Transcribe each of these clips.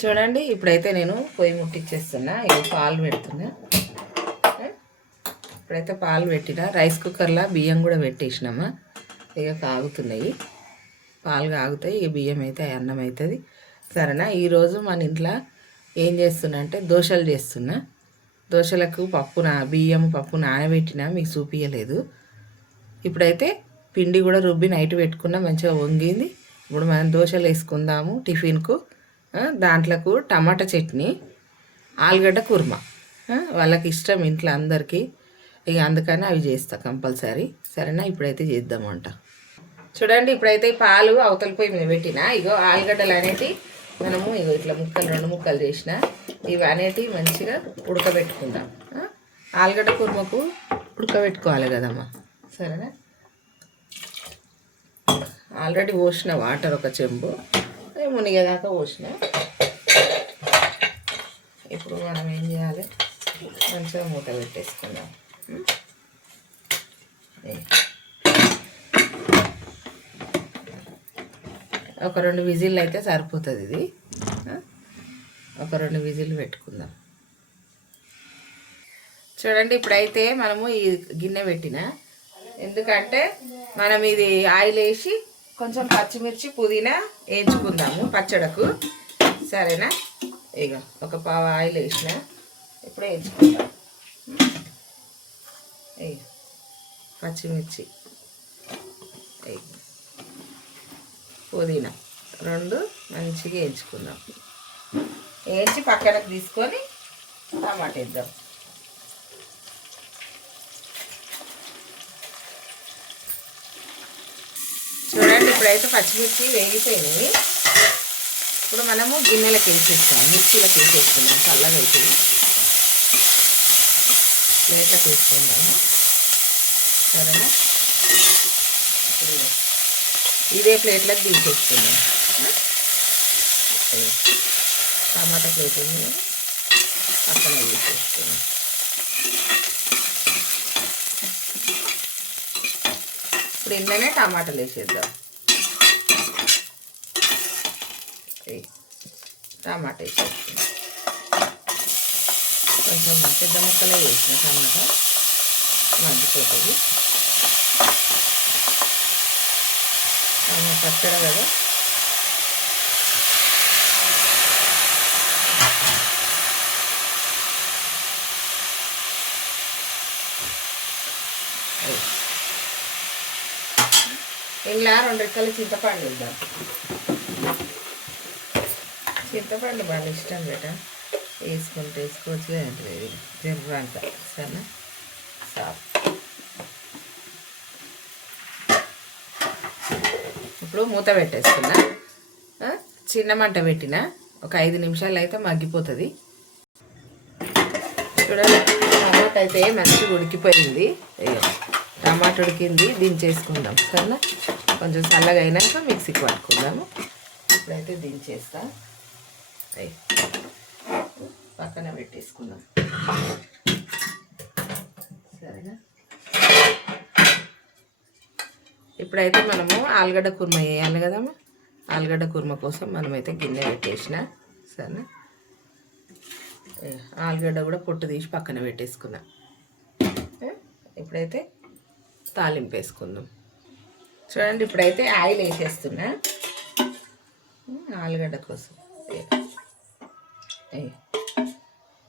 చూడండి ఇప్పుడైతే నేను పొయ్యి ముట్టించేస్తున్నా. ఇవి పాలు పెడుతున్నా. ఇప్పుడైతే పాలు పెట్టిన రైస్ కుక్కర్లో బియ్యం కూడా పెట్టేసినామా. ఇక కాగుతున్నాయి, పాలు కాగుతాయి, ఇక బియ్యం అయితే అన్నం అవుతుంది. సరేనా. ఈరోజు మన ఇంట్లో ఏం చేస్తున్నా అంటే దోశలు చేస్తున్నా. దోశలకు బియ్యం పప్పు నానబెట్టినా, మీకు చూపించలేదు. ఇప్పుడైతే పిండి కూడా రుబ్బి నైట్ పెట్టుకున్నా, మంచిగా వంగింది. ఇప్పుడు మనం దోశలు వేసుకుందాము టిఫిన్కు. దాంట్లోకు టమాటా చట్నీ, ఆలుగడ్డ కుర్మా వాళ్ళకి ఇష్టం ఇంట్లో అందరికీ. ఇక అందుకని అవి చేస్తా కంపల్సరీ. సరేనా. ఇప్పుడైతే చేద్దామంట. చూడండి ఇప్పుడైతే పాలు అవతల పొయ్యి మీద పెట్టిన. ఇగో ఆలుగడ్డలు అనేటివి మనము ఇగో ఇట్లా ముక్కలు 2 ముక్కలు చేసిన. ఇవి అనేటివి మంచిగా ఉడకబెట్టుకుందాం. ఆలుగడ్డ కుర్మకు ఉడకబెట్టుకోవాలి కదమ్మా. సరేనా. ఆల్రెడీ పోసిన వాటర్ ఒక చెంబు మునిగేదాకా పోసిన. ఇప్పుడు మనం ఏం చేయాలి, మంచిగా మూత పెట్టేసుకుందాం. ఒక 2 విజిల్లు అయితే సరిపోతుంది. ఇది ఒక 2 విజిల్లు పెట్టుకుందాం. చూడండి ఇప్పుడైతే మనము ఈ గిన్నె పెట్టిన, ఎందుకంటే మనం ఇది ఆయిల్ వేసి కొంచెం పచ్చిమిర్చి పుదీనా వేయించుకుందాము పచ్చడకు. సరేనా. ఇక ఒక పావు ఆయిల్ వేసిన, ఇప్పుడు వేయించుకుందాం. పచ్చిమిర్చి పుదీనా 2 మంచిగా వేయించుకుందాం. వేయించి పక్కనకు తీసుకొని టమాటా వేద్దాం. చూడండి ఇప్పుడైతే పచ్చిమిర్చి వేగిపోయినాయి. ఇప్పుడు మనము గిన్నెలకు వేసేస్తాం, మిర్చిలకు వేసేస్తున్నాం. చల్లగా అవుతుంది. ప్లేట్లకు వేసుకుందాము. సరేనా. ఇదే ప్లేట్లకు తీసేసుకుందాం. టమాటా ప్లేట్ ఉంది, పక్కన తీసేసుకుందాం. ఇప్పుడు ఇంట్లోనే టమాటాలు వేసేద్దాం. టమాటా వేసేసుకుందాం. కొంచెం పెద్ద ముక్కలే వేసిన టమాటా మగ్గిపోతుంది. పచ్చడి కదా. ఇలా 2 రెక్కల చింతపండు ఇద్దాం. చింతపండు బాగా ఇష్టం బేట, వేసుకోవచ్చు అంటే జర్ర అంత. సరేనా. సాఫ్. ఇప్పుడు మూత పెట్టేస్తున్నా. చిన్న మంట పెట్టిన, ఒక 5 నిమిషాలు అయితే మగ్గిపోతుంది. చూడండి టమాటా అయితే మంచిగా ఉడికిపోయింది. టమాటా ఉడికింది, దించేసుకుందాం. సరేనా. కొంచెం చల్లగా అయినాక మిక్సీకి పట్టుకుందాము. ఇప్పుడైతే దించేస్తా, పక్కన పెట్టేసుకుందాం. సరేనా. ఇప్పుడైతే మనము ఆలుగడ్డ కుర్మ వేయాలి కదమ్మా. ఆలుగడ్డ కుర్మ కోసం మనమైతే గిన్నె పెట్టేసిన. సరేనా. ఆలుగడ్డ కూడా పొట్టు తీసి పక్కన పెట్టేసుకున్నాం. ఇప్పుడైతే తాలింపు వేసుకుందాం. చూడండి ఇప్పుడైతే ఆయిల్ వేసేస్తున్నా ఆలుగడ్డ కోసం.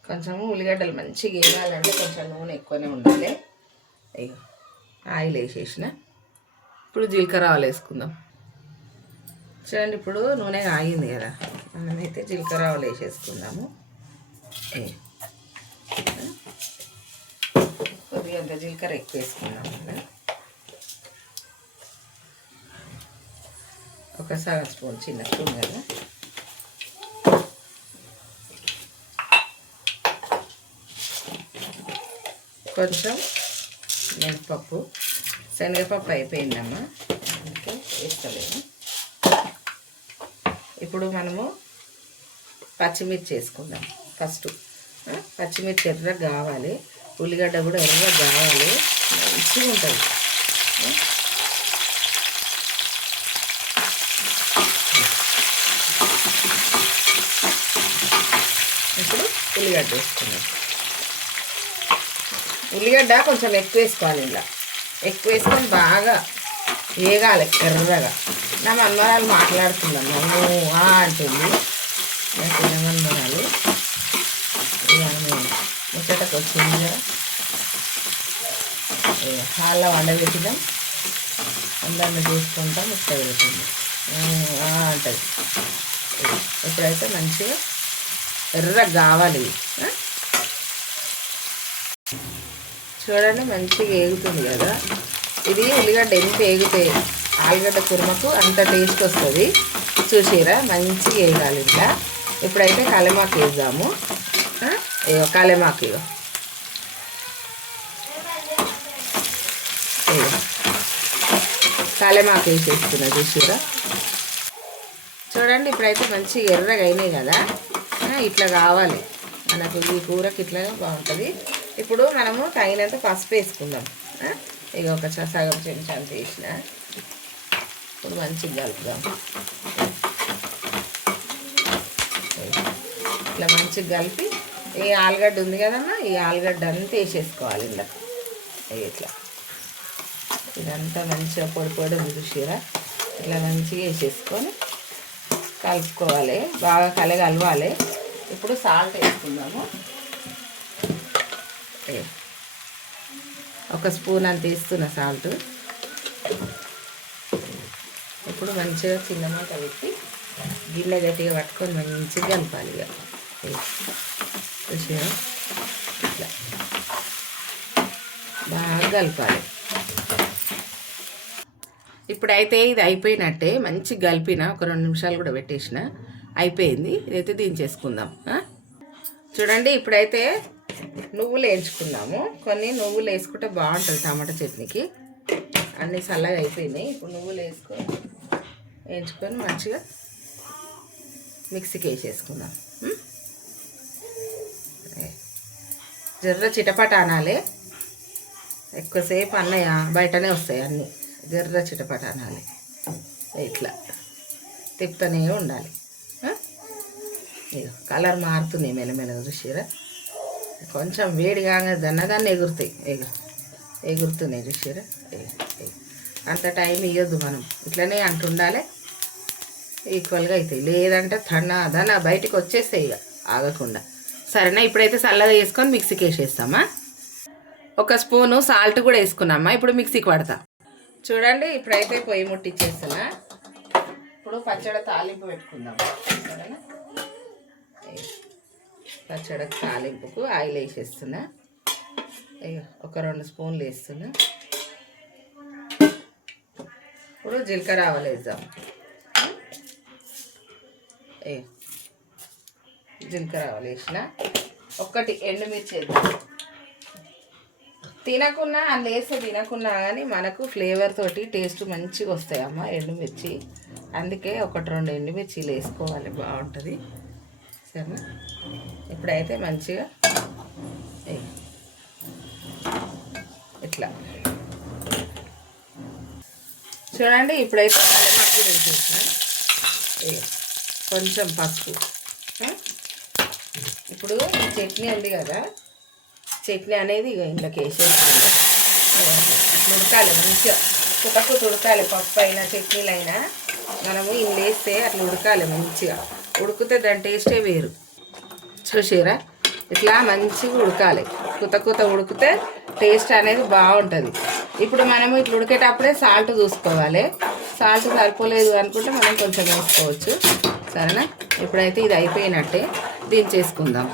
కొంచెం ఉల్లిగడ్డలు మంచిగా వేయాలంటే కొంచెం నూనె ఎక్కువనే ఉండాలి. ఆయిల్ వేసేసిన. ఇప్పుడు జీలకర్ర ఆవాలు వేసుకుందాం. చూడండి ఇప్పుడు నూనె ఆగింది కదా, మనమైతే జీలకర్ర ఆవాలు వేసేసుకుందాము. కొద్దిగా అంత జీలకర్ర ఎక్కువ వేసుకుందాము. ఒక సగం స్పూన్, చిన్న స్పూన్ కదా. కొంచెం మినపప్పు, శనగపప్పు అయిపోయిందమ్మా, అందుకే వేస్తలేము. ఇప్పుడు మనము పచ్చిమిర్చి వేసుకుందాం. ఫస్ట్ పచ్చిమిర్చి ఎర్రగా కావాలి, ఉల్లిగడ్డ కూడా ఎర్రగా కావాలి, మంచిగా ఉంటుంది. ఉల్లిగడ్డ వేసుకున్నాం. ఉల్లిగడ్డ కొంచెం ఎక్కువ వేసుకోవాలి. ఇలా ఎక్కువ వేసుకొని బాగా వేగాలి ఎర్రగా. నా మన్మరాలు మాట్లాడుతున్నాను అంటుంది. నా చిన్న మన్మరాలు ముచ్చటకు వచ్చింది. హాల్లో వండబెట్టినాం, అందరిని చూసుకుంటాం, ముచ్చట పెట్టింది అంటుంది. ఇప్పుడైతే మంచిగా ఎర్రగా కావాలి. చూడండి మంచిగా వేగుతుంది కదా. ఇది ఉల్లిగడ్డ ఎంత వేగితే ఆలుగడ్డ కుర్మకు అంత టేస్ట్ వస్తుంది. చూసిరా మంచిగా వేయాలి ఇట్లా. ఇప్పుడైతే కలమాకు వేద్దాము. కలమాకు కలమాకు వేసేస్తున్నా. చూసిరా చూడండి ఇప్పుడైతే మంచిగా ఎర్రగా అయినాయి కదా. ఇట్లా కావాలి మనకు, ఈ కూరకి ఇట్లా బాగుంటుంది. ఇప్పుడు మనము తగినంత పసుపు వేసుకుందాం. ఇక ఒక సగం చెంచా అంత వేసిన. ఇప్పుడు మంచిగా కలుపుదాం. ఇట్లా మంచిగా కలిపి ఈ ఆలుగడ్డ ఉంది కదమ్మా, ఈ ఆలుగడ్డ అంతా వేసేసుకోవాలి ఇలా. ఇట్లా ఇదంతా మంచిగా పొడి పొడి ఉంది చూసిరా. ఇట్లా మంచిగా వేసేసుకొని కలుపుకోవాలి, బాగా కలవాలి. ఇప్పుడు సాల్ట్ వేసుకుందాము. ఒక స్పూన్ అంత వేస్తున్నా సాల్ట్. ఇప్పుడు మంచిగా చిన్న మూత పెట్టి గిన్నె గట్టిగా పట్టుకొని మంచిగా కలపాలి. ఇక చూసినా ఇట్లా బాగా కలపాలి. ఇప్పుడైతే ఇది అయిపోయినట్టే. మంచిగా కలిపిన, ఒక 2 నిమిషాలు కూడా పెట్టేసిన. అయిపోయింది. ఇదైతే దించేసుకుందాం. చూడండి ఇప్పుడైతే నువ్వులు వేయించుకుందాము. కొన్ని నువ్వులు వేసుకుంటే బాగుంటుంది టమాటా చట్నీకి. అన్నీ చల్లగా అయిపోయినాయి. ఇప్పుడు నువ్వులు వేయించుకొని మంచిగా మిక్సీకి వేసేసుకుందాం. జర్ర చిటపట అనాలి. ఎక్కువసేపు అన్నయ్య బయటనే వస్తాయి అన్నీ. జర్ర చిటపట అనాలి. ఇట్లా తిప్పుతూనే ఉండాలి. కలర్ మారుతున్నాయి మెల్లమెల్లగా. చూసిరా కొంచెం వేడి కాగా దన్నదాన్ని ఎగురుతాయి. ఎగురుతున్నాయి చూసిరా. అంత టైం ఇవ్వద్దు మనం, ఇట్లనే అంటుండాలి. ఈక్వల్గా అవుతాయి. లేదంటే దన బయటికి వచ్చేస్తాయి ఇక ఆగకుండా. సరేనా, ఇప్పుడైతే చల్లగా వేసుకొని మిక్సీకి వేసేస్తామా. ఒక స్పూను సాల్ట్ కూడా వేసుకున్నామా. ఇప్పుడు మిక్సీకి పడతా. చూడండి ఇప్పుడైతే పొయ్యి ముట్టిచ్చేస్తున్నా. ఇప్పుడు పచ్చడి తాలింపు పెట్టుకుందాం. సరేనా, పచ్చడి తాలింపుకు ఆయిల్ వేసేస్తున్నా. ఒక 2 స్పూన్లు వేస్తున్నా. ఇప్పుడు జీలకర్ర ఆవాలు వేద్దాం. జీలకర్ర ఆవాలు వేసిన. ఒక్కటి ఎండుమిర్చి వేద్దాం. తినకున్నా అందులో వేస్తే తినకున్నా కానీ మనకు ఫ్లేవర్ తోటి టేస్ట్ మంచిగా వస్తాయి అమ్మ ఎండుమిర్చి. అందుకే 1-2 ఎండుమిర్చిలు వేసుకోవాలి, బాగుంటుంది. సరేనా, ఇప్పుడైతే మంచిగా ఇట్లా చూడండి. ఇప్పుడైతే కలమాకు వేసేసిన. కొంచెం పసుపు. ఇప్పుడు చట్నీ ఉంది కదా, చట్నీ అనేది ఇక ఇంట్లోకి వేసేసుకుంటాం. ఉడకాలి మంచిగా, కుక్కకు ఉడకాలి. పప్పు అయినా చట్నీలు అయినా మనము ఇంట్లో వేస్తే అట్లా ఉడకాలి మంచిగా. ఉడికితే దాని టేస్టే వేరు. చూసిరా ఇట్లా మంచిగా ఉడకాలి. కుత ఉడికితే టేస్ట్ అనేది బాగుంటుంది. ఇప్పుడు మనము ఇట్లా ఉడికేటప్పుడే సాల్ట్ చూసుకోవాలి. సాల్ట్ సరిపోలేదు అనుకుంటే మనం కొంచెం వేసుకోవచ్చు. సరేనా, ఇప్పుడైతే ఇది అయిపోయినట్టే దించేసుకుందాం.